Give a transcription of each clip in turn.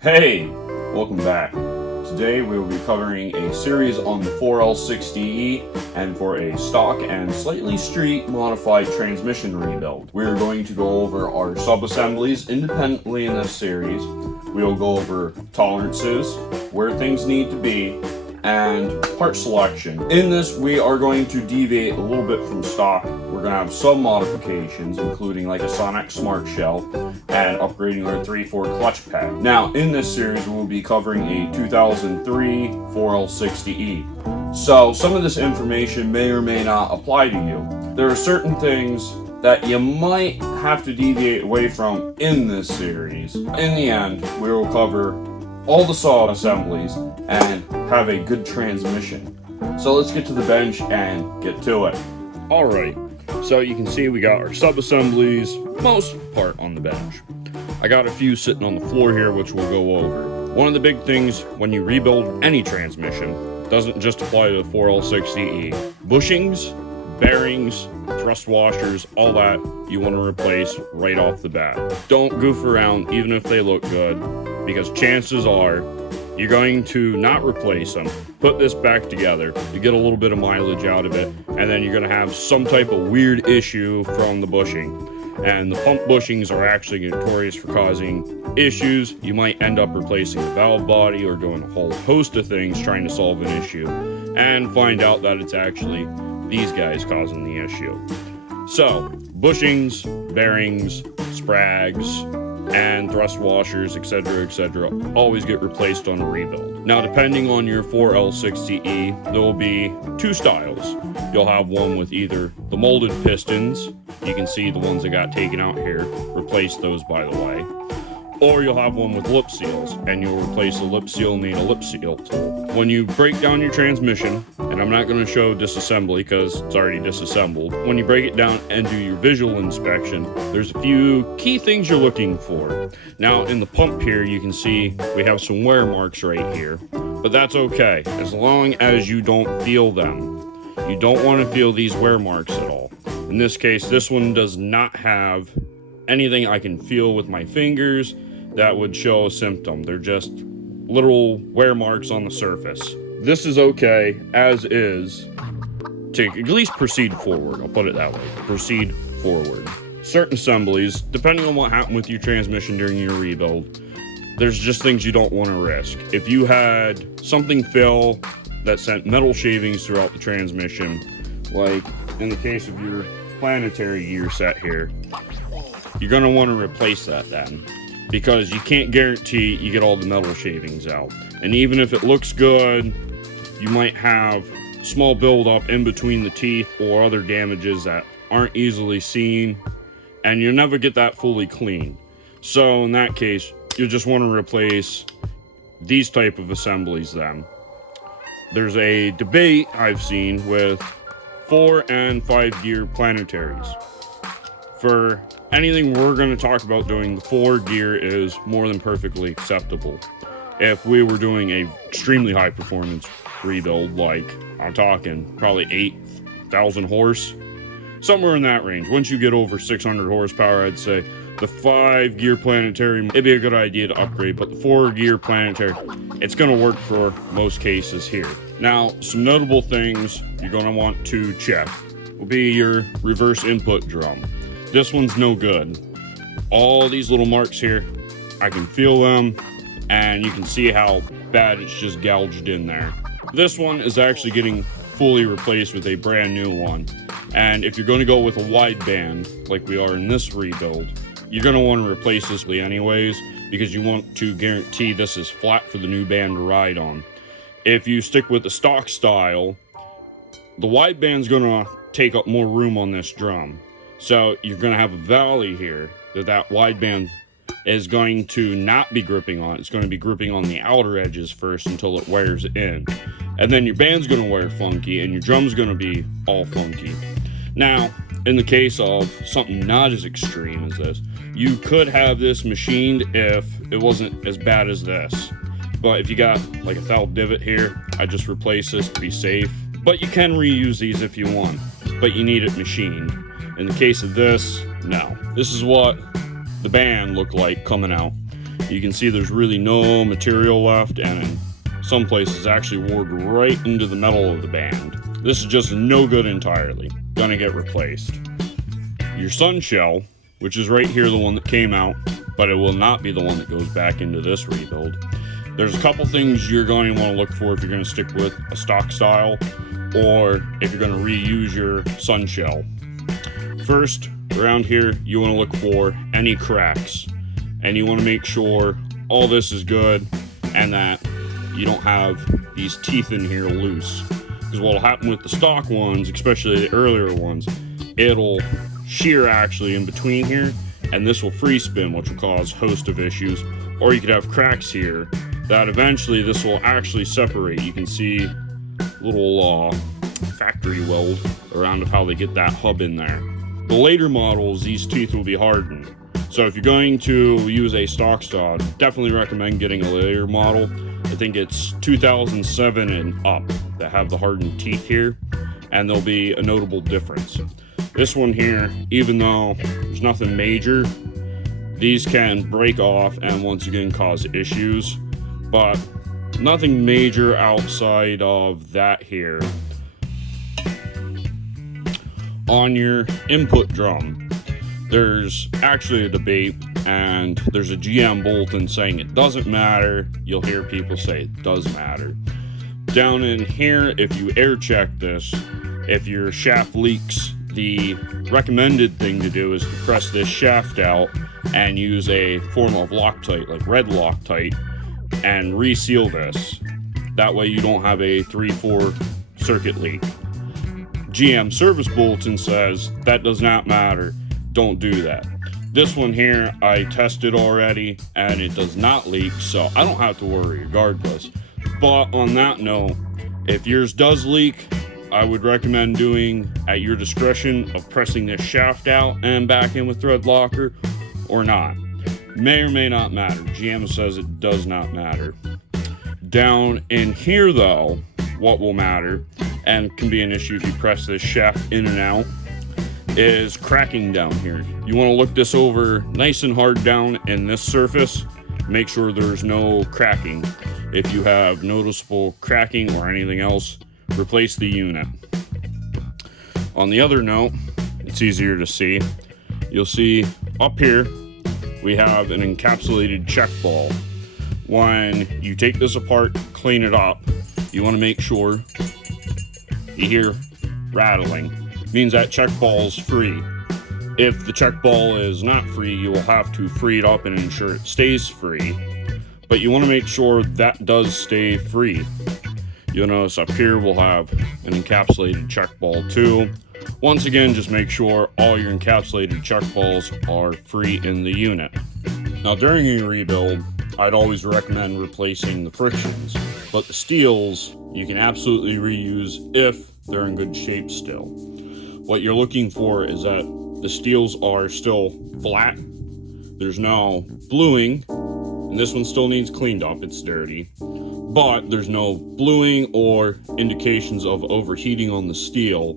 Hey, welcome back. Today we will be covering a series on the 4L60E and for a stock and slightly street modified transmission rebuild. We are going to go over our sub-assemblies independently in this series. We will go over tolerances, where things need to be, and part selection. In this, we are going to deviate a little bit from stock. We're going to have some modifications, including like a Sonic Smart Shell and upgrading our 3/4 clutch pad. Now, in this series, we'll be covering a 2003 4L60E. So, some of this information may or may not apply to you. There are certain things that you might have to deviate away from in this series. In the end, we will cover all the saw assemblies and have a good transmission. So let's get to the bench and get to it. Alright, so you can see we got our sub-assemblies, most part on the bench. I got a few sitting on the floor here which we'll go over. One of the big things when you rebuild any transmission, doesn't just apply to the 4L60E. Bushings, bearings, thrust washers, all that you want to replace right off the bat. Don't goof around even if they look good, because chances are you're going to not replace them, put this back together, you get a little bit of mileage out of it, and then you're going to have some type of weird issue from the bushing. And the pump bushings are actually notorious for causing issues. You might end up replacing the valve body or doing a whole host of things trying to solve an issue and find out that it's actually these guys causing the issue. So, bushings, bearings, sprags, and thrust washers, etc., always get replaced on a rebuild. Now, depending on your 4L60E, there will be two styles. You'll have one with either the molded pistons, you can see the ones that got taken out here, replace those by the way, or you'll have one with lip seals, and you'll replace the lip seal and need a lip seal tool. When you break down your transmission, and I'm not going to show disassembly because it's already disassembled, when you break it down and do your visual inspection, there's a few key things you're looking for. Now, in the pump here, you can see we have some wear marks right here, but that's okay, as long as you don't feel them. You don't want to feel these wear marks at all. In this case, this one does not have anything I can feel with my fingers that would show a symptom. They're just literal wear marks on the surface. This is okay as is to at least proceed forward. I'll put it that way. Proceed forward. Certain assemblies, depending on what happened with your transmission during your rebuild, there's just things you don't want to risk. If you had something fail that sent metal shavings throughout the transmission, like in the case of your planetary gear set here, you're going to want to replace that then, because you can't guarantee you get all the metal shavings out. And even if it looks good, you might have small buildup in between the teeth or other damages that aren't easily seen, and you'll never get that fully clean. So in that case, you just want to replace these type of assemblies then. There's a debate I've seen with 4 and 5 gear planetaries. For anything we're going to talk about doing, the 4 gear is more than perfectly acceptable. If we were doing a extremely high performance rebuild, like I'm talking probably 8,000 horse, somewhere in that range. Once you get over 600 horsepower, I'd say the 5 gear planetary, it'd be a good idea to upgrade, but the 4 gear planetary, it's going to work for most cases here. Now, some notable things you're going to want to check will be your reverse input drum. This one's no good. All these little marks here, I can feel them, and you can see how bad it's just gouged in there. This one is actually getting fully replaced with a brand new one. And if you're going to go with a wide band, like we are in this rebuild, you're going to want to replace this anyways, because you want to guarantee this is flat for the new band to ride on. If you stick with the stock style, the wide band's going to take up more room on this drum. So you're going to have a valley here that wide band is going to not be gripping on. It's going to be gripping on the outer edges first until it wears in. And then your band's going to wear funky and your drum's going to be all funky. Now, in the case of something not as extreme as this, you could have this machined if it wasn't as bad as this. But if you got like a foul divot here, I just replace this to be safe. But you can reuse these if you want, but you need it machined. In the case of this, no. This is what the band looked like coming out. You can see there's really no material left, and in some places actually wore right into the metal of the band. This is just no good entirely. Gonna get replaced. Your sun shell, which is right here, the one that came out, but it will not be the one that goes back into this rebuild. There's a couple things you're going to want to look for if you're going to stick with a stock style, or if you're going to reuse your sun shell. First, around here, you want to look for any cracks, and you want to make sure all this is good and that you don't have these teeth in here loose. Because what will happen with the stock ones, especially the earlier ones, it'll shear actually in between here, and this will free spin, which will cause a host of issues. Or you could have cracks here that eventually this will actually separate. You can see little factory weld around of how they get that hub in there. The later models, these teeth will be hardened. So if you're going to use a stock saw, definitely recommend getting a later model. I think it's 2007 and up that have the hardened teeth here, and there'll be a notable difference. This one here, even though there's nothing major, these can break off and once again cause issues, but nothing major outside of that here. On your input drum, there's actually a debate, and there's a GM bulletin saying it doesn't matter. You'll hear people say it does matter. Down in here, if you air check this, if your shaft leaks, the recommended thing to do is to press this shaft out and use a form of Loctite, like red Loctite, and reseal this. That way you don't have a 3/4 circuit leak. GM service bulletin says that does not matter. Don't do that. This one here I tested already and it does not leak, so I don't have to worry regardless. But on that note, if yours does leak, I would recommend doing at your discretion of pressing this shaft out and back in with thread locker or not. May or may not matter. GM says it does not matter. Down in here though, what will matter, and can be an issue if you press this shaft in and out, is cracking down here. You want to look this over nice and hard down in this surface. Make sure there's no cracking. If you have noticeable cracking or anything else, replace the unit. On the other note, it's easier to see. You'll see up here we have an encapsulated check ball. When you take this apart, clean it up, you want to make sure you hear rattling. It means that check ball is free. If the check ball is not free, you will have to free it up and ensure it stays free. But you want to make sure that does stay free. You'll notice up here we'll have an encapsulated check ball too. Once again, just make sure all your encapsulated check balls are free in the unit. Now during your rebuild, I'd always recommend replacing the frictions, but the steels you can absolutely reuse if they're in good shape still. What you're looking for is that the steels are still flat, there's no bluing, and this one still needs cleaned up, it's dirty, but there's no bluing or indications of overheating on the steel,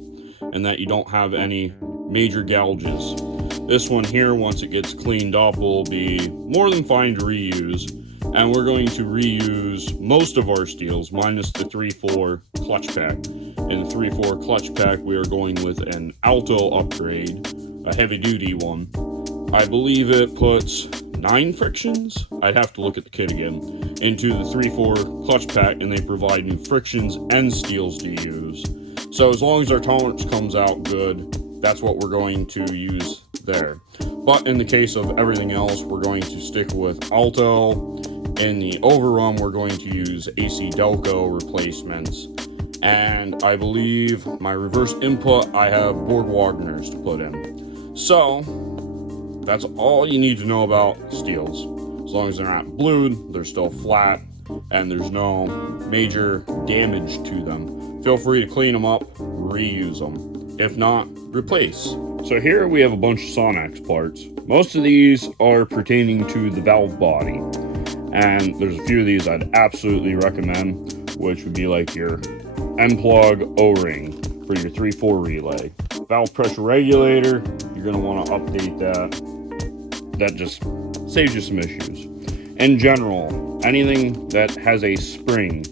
and that you don't have any major gouges. This one here, once it gets cleaned up, will be more than fine to reuse, and we're going to reuse most of our steels minus the 3/4 clutch pack. In the 3/4 clutch pack, we are going with an Alto upgrade, a heavy duty one. I believe it puts 9 frictions, I'd have to look at the kit again, into the 3/4 clutch pack, and they provide new frictions and steels to use. So as long as our tolerance comes out good, that's what we're going to use there. But in the case of everything else, we're going to stick with Alto. In the overrun, we're going to use AC Delco replacements. And I believe my reverse input, I have Borg Wagners to put in. So that's all you need to know about steels. As long as they're not blued, they're still flat, and there's no major damage to them. Feel free to clean them up, reuse them. If not, replace. So here we have a bunch of Sonax parts. Most of these are pertaining to the valve body, and there's a few of these I'd absolutely recommend, which would be like your M-plug O-ring for your 3/4 relay. Valve pressure regulator, you're going to want to update that. That just saves you some issues. In general, anything that has a spring,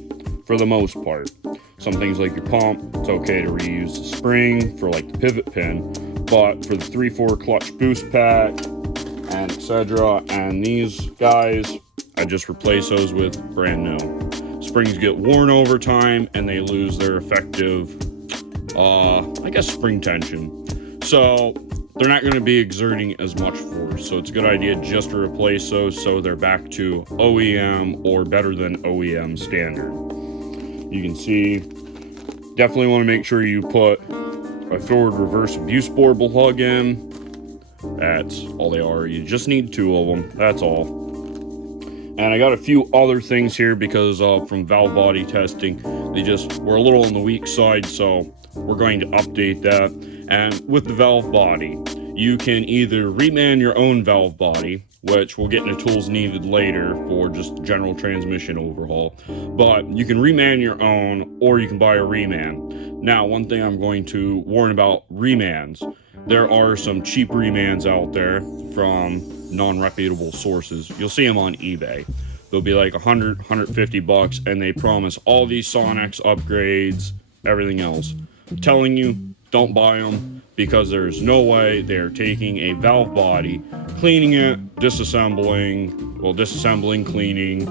for the most part. Some things like your pump, it's okay to reuse the spring for like the pivot pin, but for the 3/4 clutch boost pack and etc. and these guys, I just replace those with brand new. Springs get worn over time and they lose their effective, I guess, spring tension. So they're not going to be exerting as much force. So it's a good idea just to replace those so they're back to OEM or better than OEM standard. You can see, definitely want to make sure you put a forward reverse abuse board plug in. That's all they are. You just need 2 of them. That's all. And I got a few other things here because from valve body testing, they just were a little on the weak side. So we're going to update that. And with the valve body, you can either reman your own valve body, which we'll get into tools needed later for just general transmission overhaul. But you can reman your own, or you can buy a reman. Now, one thing I'm going to warn about remans. There are some cheap remans out there from non-reputable sources. You'll see them on eBay. They'll be like $100, $150, and they promise all these Sonex upgrades, everything else. I'm telling you, don't buy them, because there's no way they're taking a valve body, cleaning it, disassembling, cleaning,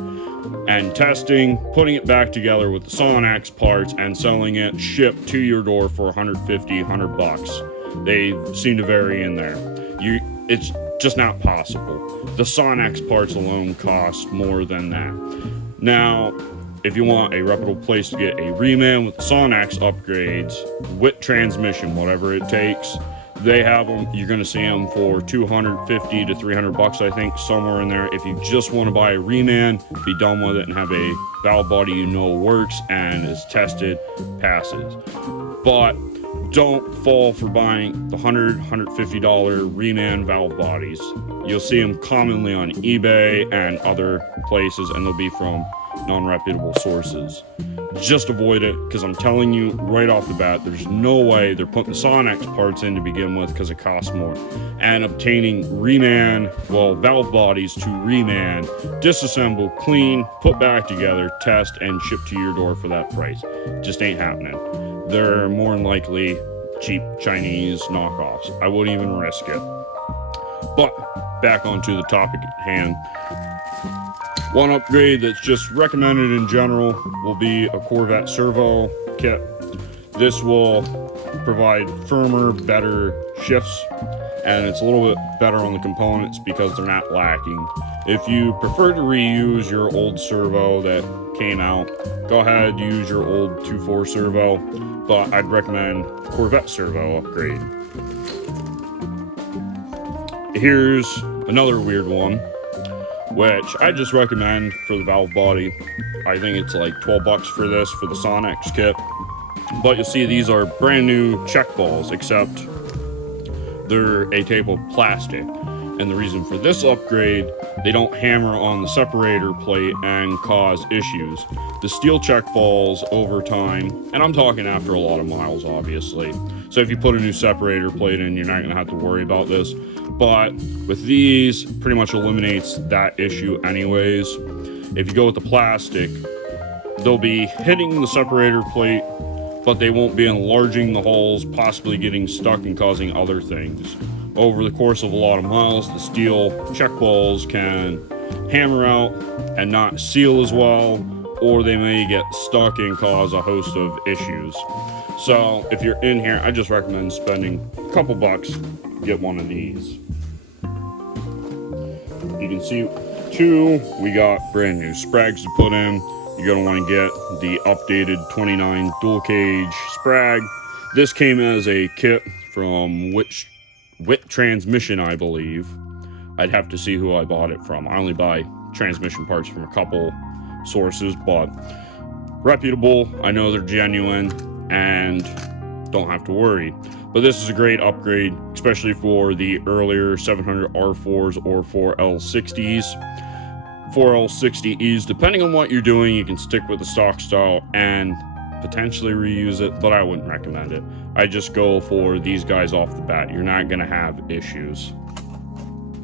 and testing, putting it back together with the Sonex parts, and selling it shipped to your door for $150, $100. They seem to vary in there. It's just not possible. The Sonex parts alone cost more than that. Now, if you want a reputable place to get a reman with the Sonex upgrades, with transmission, whatever it takes, they have them. You're going to see them for $250 to $300, I think, somewhere in there. If you just want to buy a reman, be done with it, and have a valve body you know works and is tested, passes. But don't fall for buying the $100, $150 reman valve bodies. You'll see them commonly on eBay and other places, and they'll be from non-reputable sources. Just avoid it, because I'm telling you right off the bat, there's no way they're putting the Sonex parts in to begin with, because it costs more. And obtaining valve bodies to reman, disassemble, clean, put back together, test, and ship to your door for that price just ain't happening. They're more than likely cheap Chinese knockoffs. I wouldn't even risk it. But back onto the topic at hand. One upgrade that's just recommended in general will be a Corvette servo kit. This will provide firmer, better shifts, and it's a little bit better on the components because they're not lacking. If you prefer to reuse your old servo that came out, go ahead, use your old 2.4 servo, but I'd recommend Corvette servo upgrade. Here's another weird one, which I just recommend for the valve body. I think it's like $12 for this, for the Sonex kit. But you'll see these are brand new check balls, except they're a type of plastic. And the reason for this upgrade, they don't hammer on the separator plate and cause issues. The steel check balls over time, and I'm talking after a lot of miles, obviously. So if you put a new separator plate in, you're not going to have to worry about this. But with these, pretty much eliminates that issue anyways. If you go with the plastic, they'll be hitting the separator plate, but they won't be enlarging the holes, possibly getting stuck and causing other things. Over the course of a lot of miles, the steel check balls can hammer out and not seal as well, or they may get stuck and cause a host of issues. So if you're in here, I just recommend spending a couple bucks, get one of these. You can see too, we got brand new sprags to put in. You're going to want to get the updated 29 dual cage sprag. This came as a kit from Wit Transmission, I believe. I'd have to see who I bought it from. I only buy transmission parts from a couple sources, but reputable. I know they're genuine and don't have to worry. But this is a great upgrade, especially for the earlier 700 R4s or 4L60s. 4L60Es, depending on what you're doing, you can stick with the stock style and potentially reuse it, but I wouldn't recommend it. I just go for these guys off the bat. You're not going to have issues.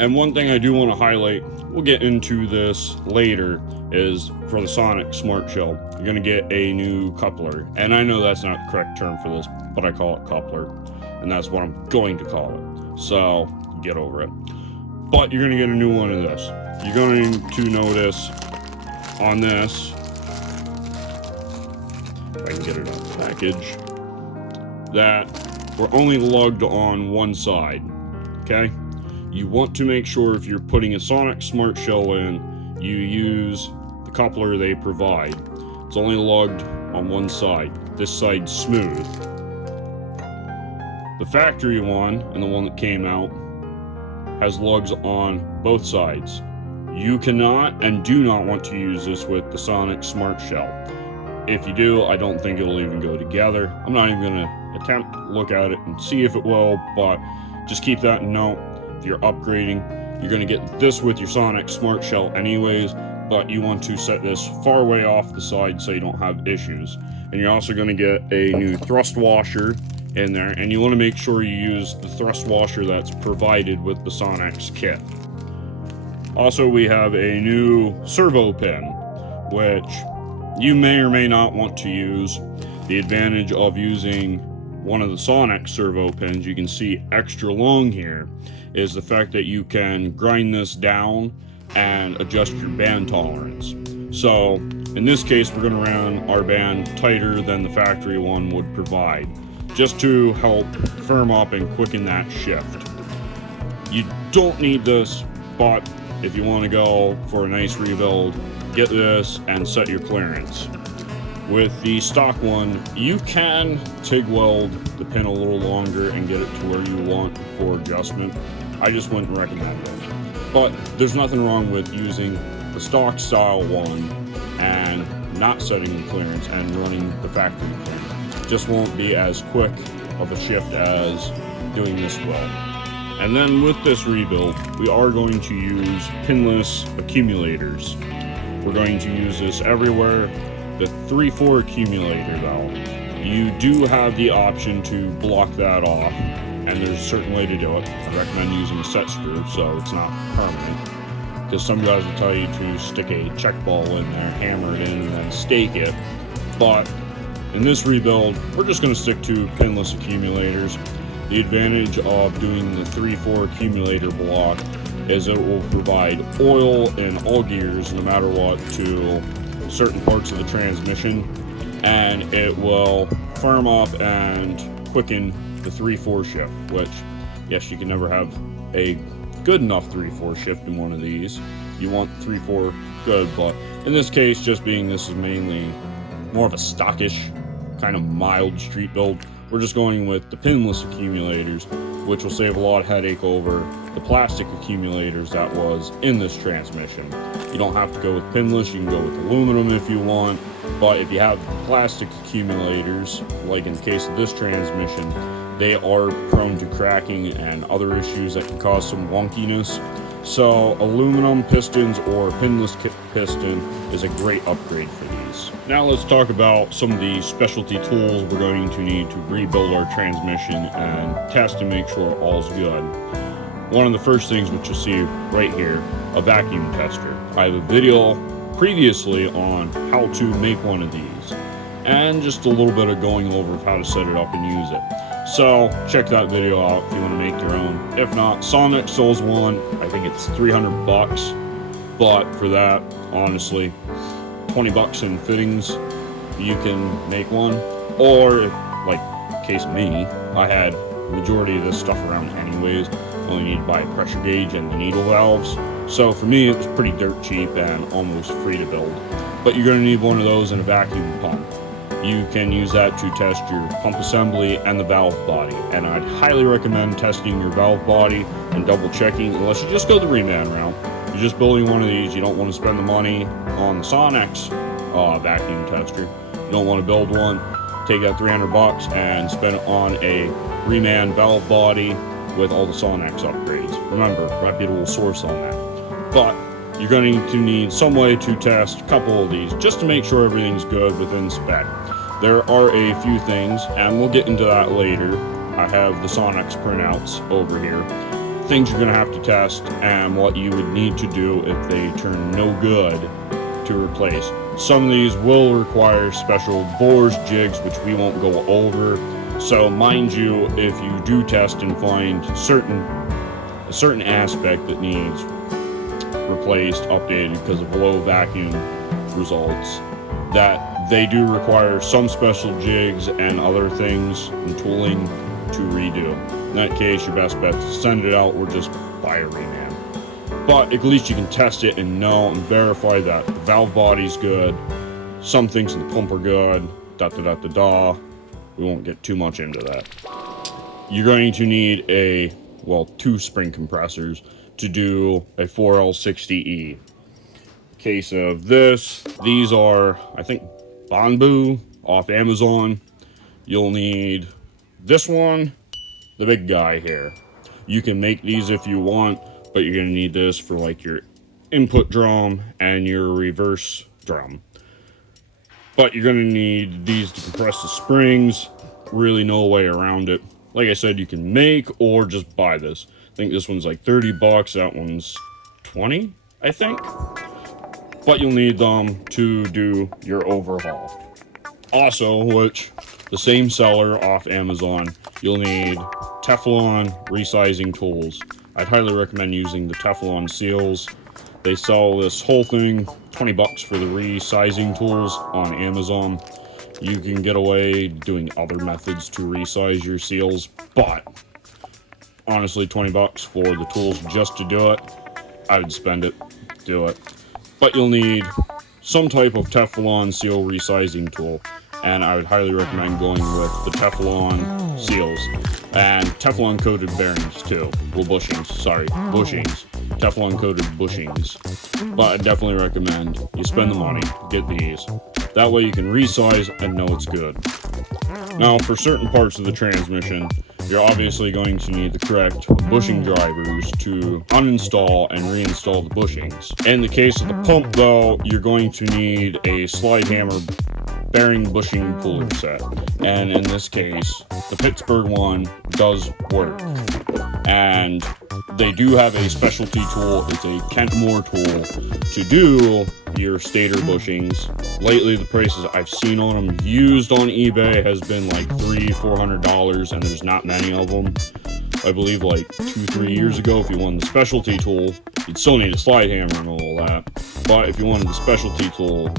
And one thing I do want to highlight, we'll get into this later, is for the Sonic Smart Shell, you're going to get a new coupler. And I know that's not the correct term for this, but I call it coupler. And that's what I'm going to call it. So, get over it. But you're going to get a new one of this. You're going to notice on this, if I can get it out of the package, that we're only lugged on one side, okay? You want to make sure if you're putting a Sonic Smart Shell in, you use the coupler they provide. It's only lugged on one side. This side's smooth. The factory one, and the one that came out, has lugs on both sides. You cannot and do not want to use this with the Sonic Smart Shell. If you do, I don't think it'll even go together. I'm not even going to attempt to look at it and see if it will, but just keep that in note. If you're upgrading, you're going to get this with your Sonic Smart Shell anyways, but you want to set this far away off the side so you don't have issues. And you're also going to get a new thrust washer in there, and you want to make sure you use the thrust washer that's provided with the Sonic's kit. Also, we have a new servo pin, which you may or may not want to use. The advantage of using one of the Sonic servo pins, you can see extra long here, is the fact that you can grind this down and adjust your band tolerance. So in this case, we're going to run our band tighter than the factory one would provide, just to help firm up and quicken that shift. You don't need this, but if you want to go for a nice rebuild, get this and set your clearance. With the stock one, you can TIG weld the pin a little longer and get it to where you want for adjustment. I just wouldn't recommend it. But there's nothing wrong with using the stock style one and not setting the clearance and running the factory pin. Just won't be as quick of a shift as doing this will. And then with this rebuild, we are going to use pinless accumulators. We're going to use this everywhere. The 3/4 accumulator though, you do have the option to block that off, and there's a certain way to do it. I recommend using a set screw so it's not permanent, because some guys will tell you to stick a check ball in there, hammer it in, and then stake it. But in this rebuild, we're just going to stick to pinless accumulators. The advantage of doing the 3/4 accumulator block is it will provide oil in all gears, no matter what, to certain parts of the transmission, and it will firm up and quicken the 3/4 shift, which, yes, you can never have a good enough 3/4 shift in one of these. You want 3/4 good, but in this case, just being this is mainly more of a stockish, kind of mild street build, we're just going with the pinless accumulators, which will save a lot of headache over the plastic accumulators that was in this transmission. You don't have to go with pinless, you can go with aluminum if you want, but if you have plastic accumulators, like in the case of this transmission, they are prone to cracking and other issues that can cause some wonkiness. So aluminum pistons or pinless piston is a great upgrade for these. Now let's talk about some of the specialty tools we're going to need to rebuild our transmission and test to make sure all's good. One of the first things which you'll see right here, a vacuum tester. I have a video previously on how to make one of these, and just a little bit of going over of how to set it up and use it. So check that video out if you want to make your own. If not, Sonic sells one. I think it's $300, but for that, honestly, $20 in fittings, you can make one. Or if, like case me, I had majority of this stuff around anyways. Only need to buy a pressure gauge and the needle valves. So for me, it was pretty dirt cheap and almost free to build. But you're going to need one of those and a vacuum pump. You can use that to test your pump assembly and the valve body. And I'd highly recommend testing your valve body and double checking, unless you just go the reman route. If you're just building one of these, you don't want to spend the money on the Sonic's vacuum tester. You don't want to build one, take that $300 and spend it on a reman valve body with all the Sonic's upgrades. Remember, reputable source on that. But you're going to need some way to test a couple of these just to make sure everything's good within spec. There are a few things, and we'll get into that later. I have the Sonic's printouts over here. things you're going to have to test and what you would need to do if they turn no good to replace. Some of these will require special bores, jigs, which we won't go over. So mind you, if you do test and find a certain aspect that needs replaced, updated because of low vacuum results, that they do require some special jigs and other things and tooling to redo. In that case, your best bet is to send it out or just buy a reman. But at least you can test it and know and verify that the valve body's good, some things in the pump are good, We won't get too much into that. You're going to need two spring compressors to do a 4L60E. Case of this, these are, I think, Bamboo off Amazon. You'll need this one, the big guy here. You can make these if you want, but you're going to need this for like your input drum and your reverse drum. But you're going to need these to compress the springs. Really no way around it. Like I said, you can make or just buy this. I think this one's like 30 bucks. That one's 20, I think. But you'll need them to do your overhaul. Also, which the same seller off Amazon, you'll need Teflon resizing tools. I'd highly recommend using the Teflon seals. They sell this whole thing, 20 bucks for the resizing tools on Amazon. You can get away doing other methods to resize your seals, but honestly, 20 bucks for the tools just to do it, I would spend it, do it. But you'll need some type of Teflon seal resizing tool, and I would highly recommend going with the Teflon seals and Teflon coated bearings too. Well, bushings, sorry, bushings. Teflon coated bushings. But I definitely recommend you spend the money, get these. That way you can resize and know it's good. Now, for certain parts of the transmission, you're obviously going to need the correct bushing drivers to uninstall and reinstall the bushings. In the case of the pump, though, you're going to need a slide hammer bearing bushing puller set. And in this case, the Pittsburgh one does work. And they do have a specialty tool. It's a Kentmore tool to do your stator bushings. Lately, the prices I've seen on them used on eBay has been like $300-400, and there's not many of them. I believe like 2-3 years ago, if you wanted the specialty tool, you'd still need a slide hammer and all that. But if you wanted the specialty tool,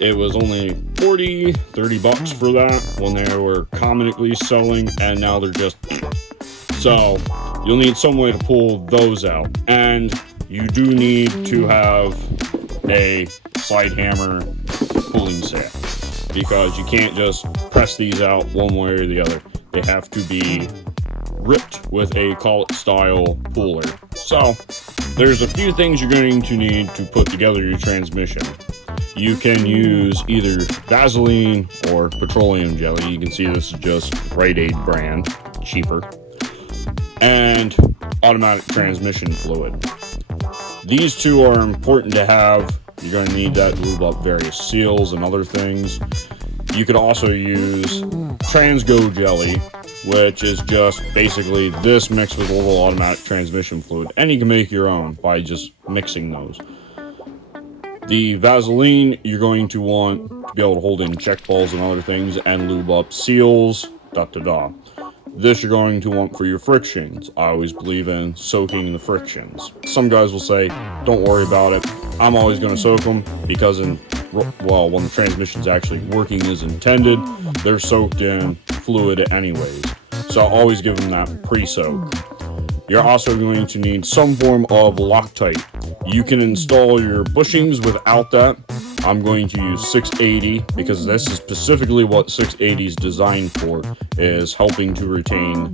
it was only 40-30 bucks for that when they were commonly selling, and now they're just... So, you'll need some way to pull those out. And you do need to have a slide hammer pulling set, because you can't just press these out one way or the other. They have to be ripped with a collet style puller. So, there's a few things you're going to need to put together your transmission. You can use either Vaseline or petroleum jelly. You can see this is just Rite Aid brand, cheaper. And automatic transmission fluid. These two are important to have. You're going to need that to lube up various seals and other things. You could also use Transgo jelly, which is just basically this mixed with a little automatic transmission fluid. And you can make your own by just mixing those. The Vaseline, you're going to want to be able to hold in check balls and other things and lube up seals, This you're going to want for your frictions. I always believe in soaking the frictions. Some guys will say, don't worry about it. I'm always going to soak them because when the transmission's actually working as intended, they're soaked in fluid anyways. So I'll always give them that pre-soak. You're also going to need some form of Loctite. You can install your bushings without that. I'm going to use 680 because this is specifically what 680 is designed for, is helping to retain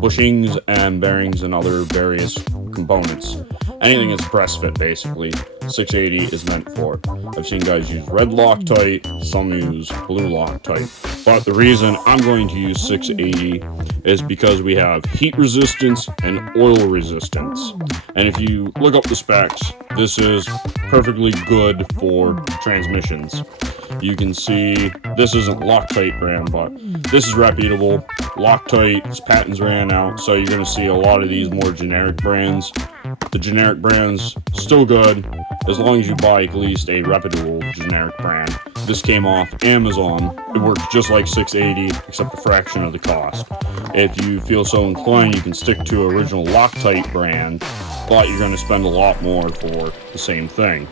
bushings and bearings and other various components. anything that's press fit, basically, 680 is meant for. I've seen guys use red Loctite, some use blue Loctite. But the reason I'm going to use 680 is because we have heat resistance and oil resistance. And if you look up the specs, this is perfectly good for transmissions. You can see this isn't Loctite brand, but this is reputable. Loctite's patents ran out, so you're going to see a lot of these more generic brands. The generic brands, still good, as long as you buy at least a reputable generic brand. This came off Amazon. It works just like 680, except a fraction of the cost. If you feel so inclined, you can stick to original Loctite brand, but you're going to spend a lot more for the same thing.